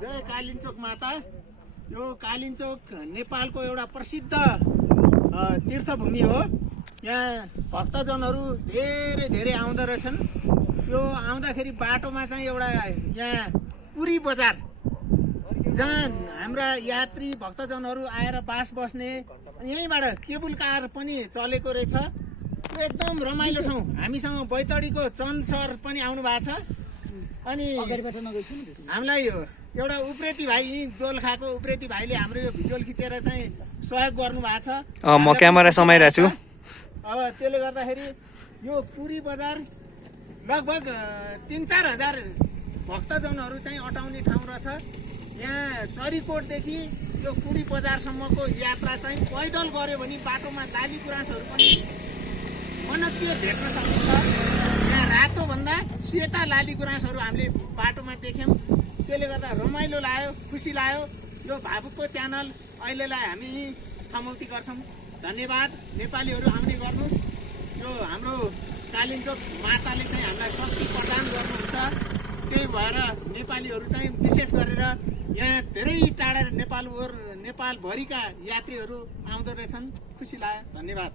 जय कालिन्चोक माता। यो कालिन्चोक नेपालको एउटा प्रसिद्ध तीर्थभूमि हो। यहाँ भक्तजनहरू धेरै धेरै आउँदो रहेछन्। यो आउँदाखेरि बाटोमा चाहिँ एउटा यहाँ पुरी बजार जहाँ हाम्रा यात्री भक्तजनहरू आएर बास बस्ने, यहीँबाट केबुल कार पनि चलेको रहेछ। यो एकदम रमाइलो ठाउँ। हामीसँग बैतडीको चन्द सर पनि आउनु भएको छ। अनि हामीलाई एउटा उप्रेती भाइ, दोलखाको उप्रेती भाइले हाम्रो यो भिजुअल खिचेर चाहिँ सहयोग गर्नु भएको छ। म क्यामेरा समाइरहेको छु। अब त्यसले गर्दाखेरि यो पुरी बजार लगभग 3-4 हजार भक्तजनहरू चाहिँ अटाउने ठाउँ रहेछ। यहाँ चरीकोटदेखि यो पुरी बजारसम्मको यात्रा चाहिँ पैदल गऱ्यो भने बाटोमा लाली गुराँसहरू पनि मनक्य भेट्न सकिन्छ। यहाँ रातोभन्दा सेता लाली गुराँसहरू हामीले बाटोमा देख्यौँ। त्यसले गर्दा रमाइलो लाग्यो, खुसी लाग्यो। यो भावुकको च्यानल अहिलेलाई हामी समाप्ति गर्छौँ। धन्यवाद। नेपालीहरू आउने गर्नुहोस्। यो हाम्रो कालिन्चोक माताले चाहिँ हामीलाई शक्ति प्रदान गर्नुहुन्छ। त्यही भएर नेपालीहरू चाहिँ विशेष गरेर यहाँ धेरै टाढा नेपालभरिका यात्रीहरू आउँदो रहेछन्। खुसी लाग्यो। धन्यवाद।